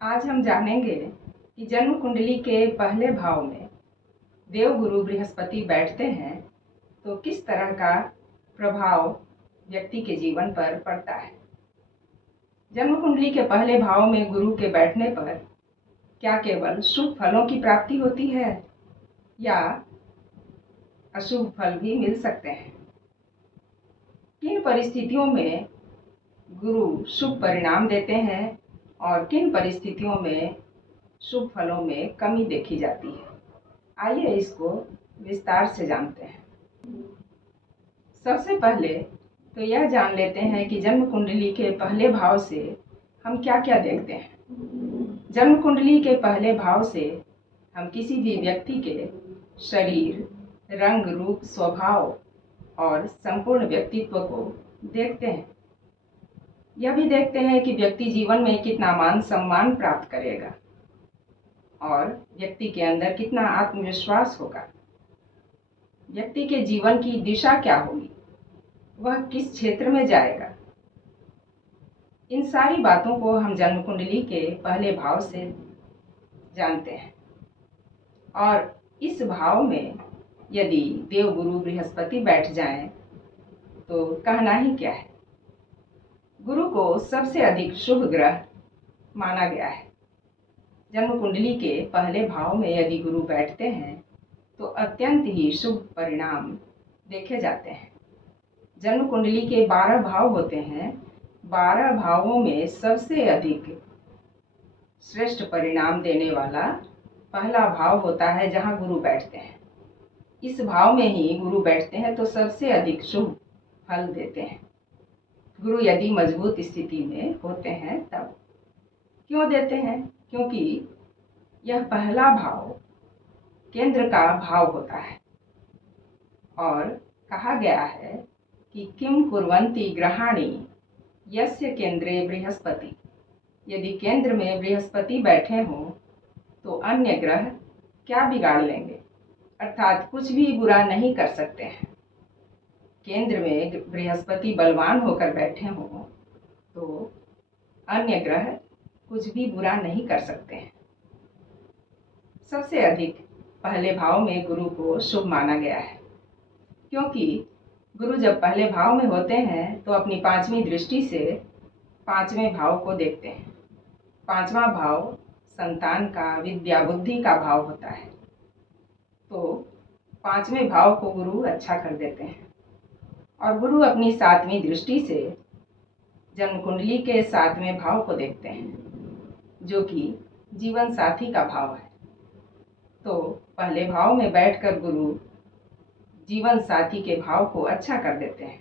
आज हम जानेंगे कि जन्म कुंडली के पहले भाव में देवगुरु बृहस्पति बैठते हैं तो किस तरह का प्रभाव व्यक्ति के जीवन पर पड़ता है। जन्म कुंडली के पहले भाव में गुरु के बैठने पर क्या केवल शुभ फलों की प्राप्ति होती है या अशुभ फल भी मिल सकते हैं। किन परिस्थितियों में गुरु शुभ परिणाम देते हैं और किन परिस्थितियों में शुभ फलों में कमी देखी जाती है। आइए इसको विस्तार से जानते हैं। सबसे पहले तो यह जान लेते हैं कि जन्म कुंडली के पहले भाव से हम क्या क्या देखते हैं। जन्म कुंडली के पहले भाव से हम किसी भी व्यक्ति के शरीर, रंग, रूप, स्वभाव और संपूर्ण व्यक्तित्व को देखते हैं। यह भी देखते हैं कि व्यक्ति जीवन में कितना मान सम्मान प्राप्त करेगा और व्यक्ति के अंदर कितना आत्मविश्वास होगा, व्यक्ति के जीवन की दिशा क्या होगी, वह किस क्षेत्र में जाएगा। इन सारी बातों को हम जन्म कुंडली के पहले भाव से जानते हैं। और इस भाव में यदि देवगुरु बृहस्पति बैठ जाएं तो कहना ही क्या है। गुरु को सबसे अधिक शुभ ग्रह माना गया है। जन्म कुंडली के पहले भाव में यदि गुरु बैठते हैं तो अत्यंत ही शुभ परिणाम देखे जाते हैं। जन्म कुंडली के 12 भाव होते हैं। 12 भावों में सबसे अधिक श्रेष्ठ परिणाम देने वाला पहला भाव होता है जहां गुरु बैठते हैं। इस भाव में ही गुरु बैठते हैं तो सबसे अधिक शुभ फल देते हैं। गुरु यदि मजबूत स्थिति में होते हैं तब क्यों देते हैं? क्योंकि यह पहला भाव केंद्र का भाव होता है और कहा गया है कि किम कुर्वन्ति ग्रहाणि यस्य केंद्रे बृहस्पति। यदि केंद्र में बृहस्पति बैठे हों तो अन्य ग्रह क्या बिगाड़ लेंगे, अर्थात कुछ भी बुरा नहीं कर सकते हैं। केंद्र में बृहस्पति बलवान होकर बैठे हों तो अन्य ग्रह कुछ भी बुरा नहीं कर सकते हैं। सबसे अधिक पहले भाव में गुरु को शुभ माना गया है, क्योंकि गुरु जब पहले भाव में होते हैं तो अपनी 5वीं दृष्टि से 5वें भाव को देखते हैं। 5वां भाव संतान का, विद्या बुद्धि का भाव होता है, तो 5वें भाव को गुरु अच्छा कर देते हैं। और गुरु अपनी 7वीं दृष्टि से जन्म कुंडली के 7वें भाव को देखते हैं, जो कि जीवन साथी का भाव है। तो पहले भाव में बैठकर गुरु जीवन साथी के भाव को अच्छा कर देते हैं,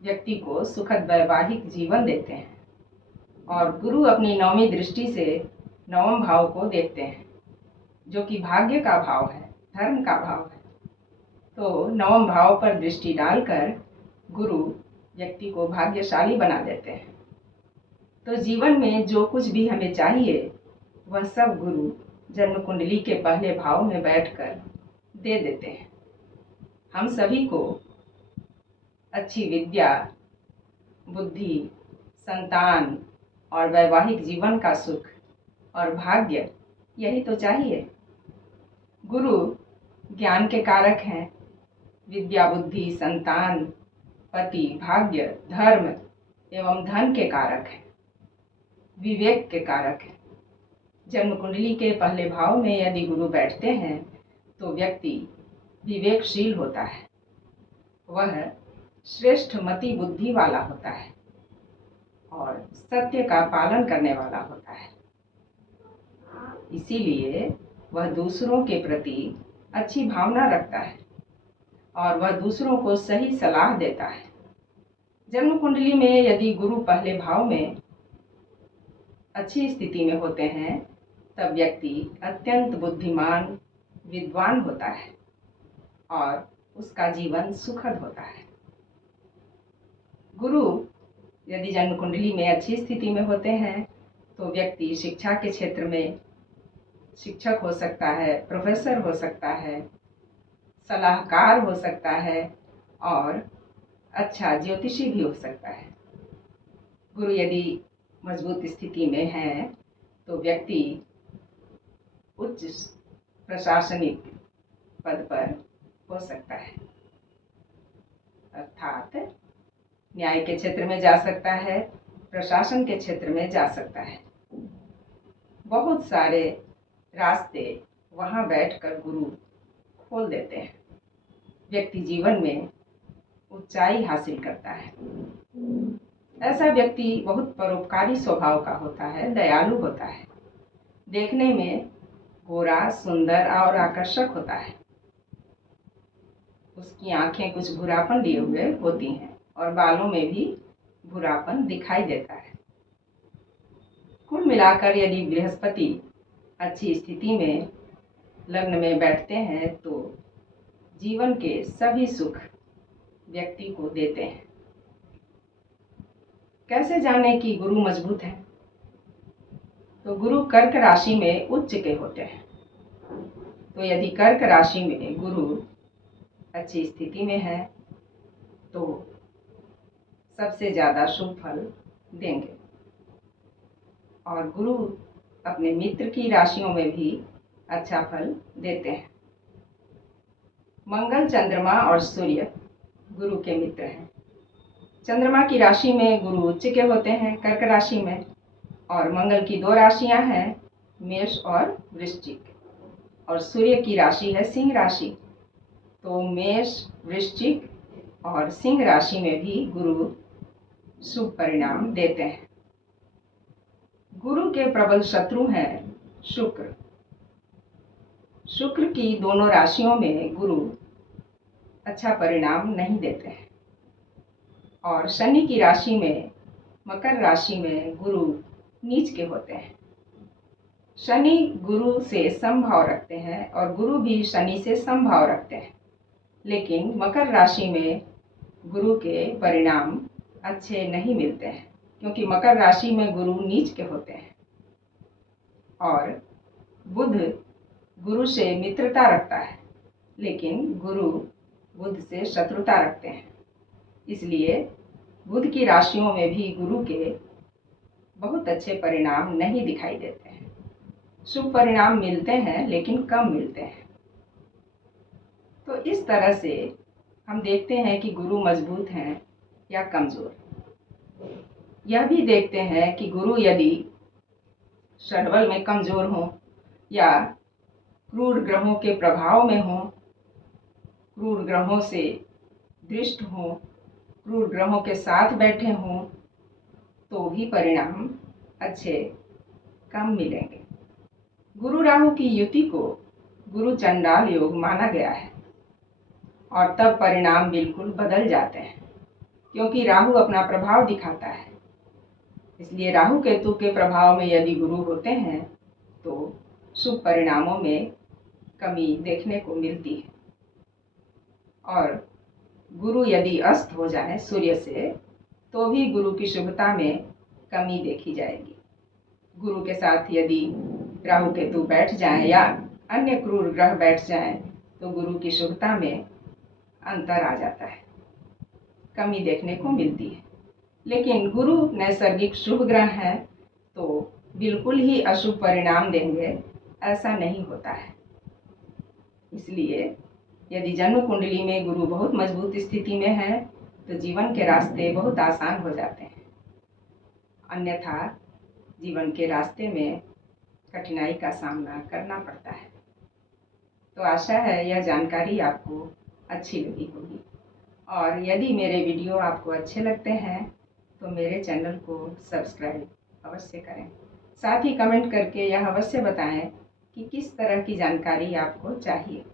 व्यक्ति को सुखद वैवाहिक जीवन देते हैं। और गुरु अपनी 9वीं दृष्टि से 9वें भाव को देखते हैं, जो कि भाग्य का भाव है, धर्म का भाव है। तो 9वें भाव पर दृष्टि डालकर गुरु व्यक्ति को भाग्यशाली बना देते हैं। तो जीवन में जो कुछ भी हमें चाहिए वह सब गुरु जन्म कुंडली के पहले भाव में बैठकर दे देते हैं। हम सभी को अच्छी विद्या, बुद्धि, संतान और वैवाहिक जीवन का सुख और भाग्य, यही तो चाहिए। गुरु ज्ञान के कारक हैं। विद्या, बुद्धि, संतान, पति, भाग्य, धर्म एवं धन के कारक हैं, विवेक के कारक हैं। जन्म कुंडली के पहले भाव में यदि गुरु बैठते हैं तो व्यक्ति विवेकशील होता है, वह श्रेष्ठ मति बुद्धि वाला होता है और सत्य का पालन करने वाला होता है। इसीलिए वह दूसरों के प्रति अच्छी भावना रखता है और वह दूसरों को सही सलाह देता है। जन्म कुंडली में यदि गुरु पहले भाव में अच्छी स्थिति में होते हैं तब व्यक्ति अत्यंत बुद्धिमान, विद्वान होता है और उसका जीवन सुखद होता है। गुरु यदि जन्म कुंडली में अच्छी स्थिति में होते हैं तो व्यक्ति शिक्षा के क्षेत्र में शिक्षक हो सकता है, प्रोफेसर हो सकता है, सलाहकार हो सकता है और अच्छा ज्योतिषी भी हो सकता है। गुरु यदि मजबूत स्थिति में हैं तो व्यक्ति उच्च प्रशासनिक पद पर हो सकता है, अर्थात न्याय के क्षेत्र में जा सकता है, प्रशासन के क्षेत्र में जा सकता है। बहुत सारे रास्ते वहाँ बैठकर गुरु खोल देते हैं। व्यक्ति जीवन में ऊंचाई हासिल करता है। ऐसा व्यक्ति बहुत परोपकारी स्वभाव का होता है, दयालु होता है, देखने में गोरा, सुंदर और आकर्षक होता है। उसकी आंखें कुछ भूरापन लिए हुए होती हैं और बालों में भी भूरापन दिखाई देता है। कुल मिलाकर यदि बृहस्पति अच्छी स्थिति में लग्न में बैठते हैं तो जीवन के सभी सुख व्यक्ति को देते हैं। कैसे जाने कि गुरु मजबूत है? तो गुरु कर्क राशि में उच्च के होते हैं। तो यदि कर्क राशि में गुरु अच्छी स्थिति में है तो सबसे ज़्यादा शुभ फल देंगे। और गुरु अपने मित्र की राशियों में भी अच्छा फल देते हैं। मंगल, चंद्रमा और सूर्य गुरु के मित्र हैं। चंद्रमा की राशि में गुरु उच्च के होते हैं, कर्क राशि में, और मंगल की 2 राशियां हैं, मेष और वृश्चिक, और सूर्य की राशि है सिंह राशि। तो मेष, वृश्चिक और सिंह राशि में भी गुरु शुभ परिणाम देते हैं। गुरु के प्रबल शत्रु हैं शुक्र। शुक्र की दोनों राशियों में गुरु अच्छा परिणाम नहीं देते हैं। और शनि की राशि में, मकर राशि में गुरु नीच के होते हैं। शनि गुरु से समभाव रखते हैं और गुरु भी शनि से समभाव रखते हैं, लेकिन मकर राशि में गुरु के परिणाम अच्छे नहीं मिलते हैं, क्योंकि मकर राशि में गुरु नीच के होते हैं। और बुध गुरु से मित्रता रखता है, लेकिन गुरु बुध से शत्रुता रखते हैं। इसलिए बुध की राशियों में भी गुरु के बहुत अच्छे परिणाम नहीं दिखाई देते हैं। शुभ परिणाम मिलते हैं लेकिन कम मिलते हैं। तो इस तरह से हम देखते हैं कि गुरु मजबूत हैं या कमजोर। यह भी देखते हैं कि गुरु यदि षड्बल में कमजोर हों या क्रूर ग्रहों के प्रभाव में हों, क्रूर ग्रहों से दृष्ट हों, क्रूर ग्रहों के साथ बैठे हों, तो भी परिणाम अच्छे कम मिलेंगे। गुरु राहु की युति को गुरु चंडाल योग माना गया है, और तब परिणाम बिल्कुल बदल जाते हैं, क्योंकि राहु अपना प्रभाव दिखाता है। इसलिए राहु केतु के प्रभाव में यदि गुरु होते हैं तो शुभ परिणामों में कमी देखने को मिलती है। और गुरु यदि अस्त हो जाए सूर्य से तो भी गुरु की शुभता में कमी देखी जाएगी। गुरु के साथ यदि राहु केतु बैठ जाएं या अन्य क्रूर ग्रह बैठ जाएं तो गुरु की शुभता में अंतर आ जाता है, कमी देखने को मिलती है। लेकिन गुरु नैसर्गिक शुभ ग्रह हैं तो बिल्कुल ही अशुभ परिणाम देंगे ऐसा नहीं होता है। इसलिए यदि जन्म कुंडली में गुरु बहुत मजबूत स्थिति में है तो जीवन के रास्ते बहुत आसान हो जाते हैं, अन्यथा जीवन के रास्ते में कठिनाई का सामना करना पड़ता है। तो आशा है यह जानकारी आपको अच्छी लगी होगी, और यदि मेरे वीडियो आपको अच्छे लगते हैं तो मेरे चैनल को सब्सक्राइब अवश्य करें। साथ ही कमेंट करके यह अवश्य बताएं कि किस तरह की जानकारी आपको चाहिए।